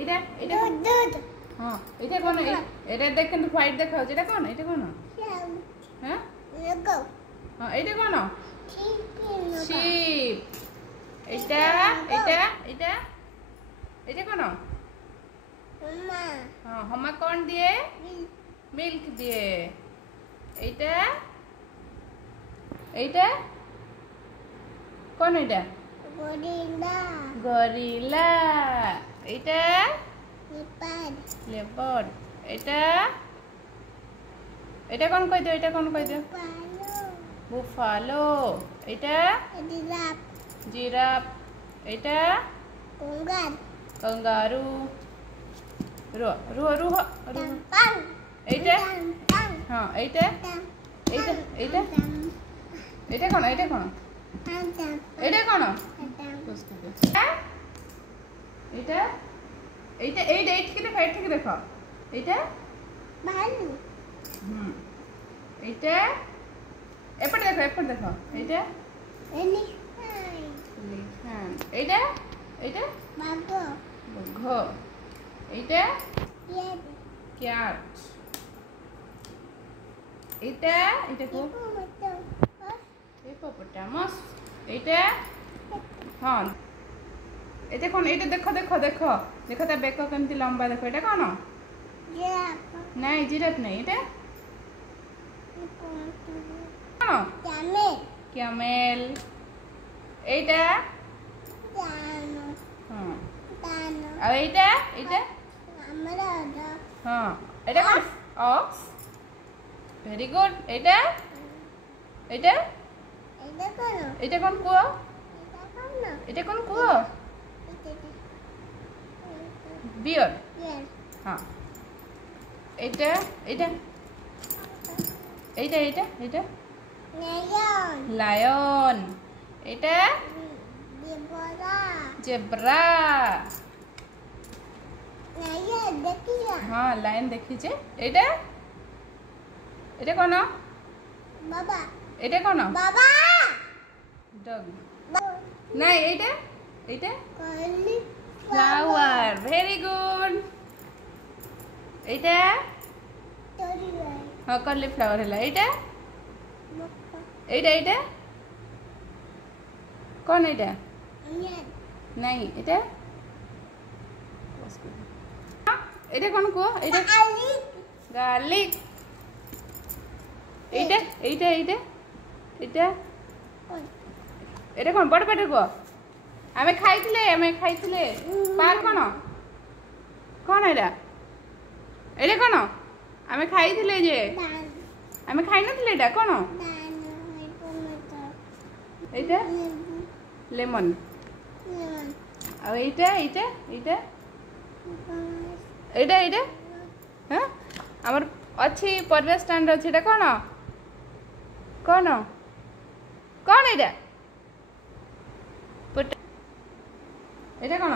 এটা এটা হ্যাঁ এটা কোন এটা দেখ কিন্তু হোয়াইট দেখাও এটা কোন হ্যাঁ হ্যাঁ এটা কোন শিপ এটা এটা এটা এটা কোন হ্যাঁ হমা কোন দিয়ে মিল্ক দিয়ে এইটা এইটা কোন এটা গরিলা এইটা লেপার্ড এটা এটা কোন কই দিও এটা কোন কই দিও বুফালো এটা জিরাফ এটা कंगारू रो रो रो এইটা হ্যাঁ এইটা এইটা এইটা এটা কোন এটা কোন এটা কোন এটা এইটা এইটা এইট থেকে দেখো এইট থেকে দেখো এইটা ভালু এইটা এপট দেখো এইটা এলিফ্যান্ট এইটা এইটা বাঘ এইটা ক্যাট এইটা এটা কো হিপোপোটামাস এইটা হ্যাঁ এটা কোন এটা দেখো দেখো দেখো দেখো তা বেক কেমতি লম্বা দেখো এটা কোন জিরাফ নাই জিরাফ নাই এটা কোন ক্যামেল এইটা হ্যাঁ আর এইটা এইটা হ্যাঁ এটা কোন অক্স ভেরি গুড এইটা এইটা এটা কোন কুয়া এটা কোন কুয়া বিয়ার হ্যাঁ এইটা এইটা এইটা এইটা এইটা লায়ন এটা জেব্রা हाँ लाइन देखी এটা এটা কোন বাবা এটা কোন বাবা ডগ নাই এটা এটা ফ্লাওয়ার ভেরি গুড এটা হ্যাঁ কলি ফ্লাওয়ার হলা এটা এইটা এইটা কোন এটা নাই এটা এটা কোন কো এটা গার্লিক এইটা এইটা এইটা এটা এটা কোন বড় পেটে কো আমি খাইছিলে পার কোন কোন এটা এটা কোন আমি খাইছিলে যে আমি খাই নଥିଲେ এটা কোন এইটা লেমন আর এইটা এইটা এইটা এইটা এইটা হ্যাঁ আমার ଅଛି ପରିବା ଷ୍ଟାଣ୍ଡ ଅଛି এটা কোন কোন কোন এটা এটা কোন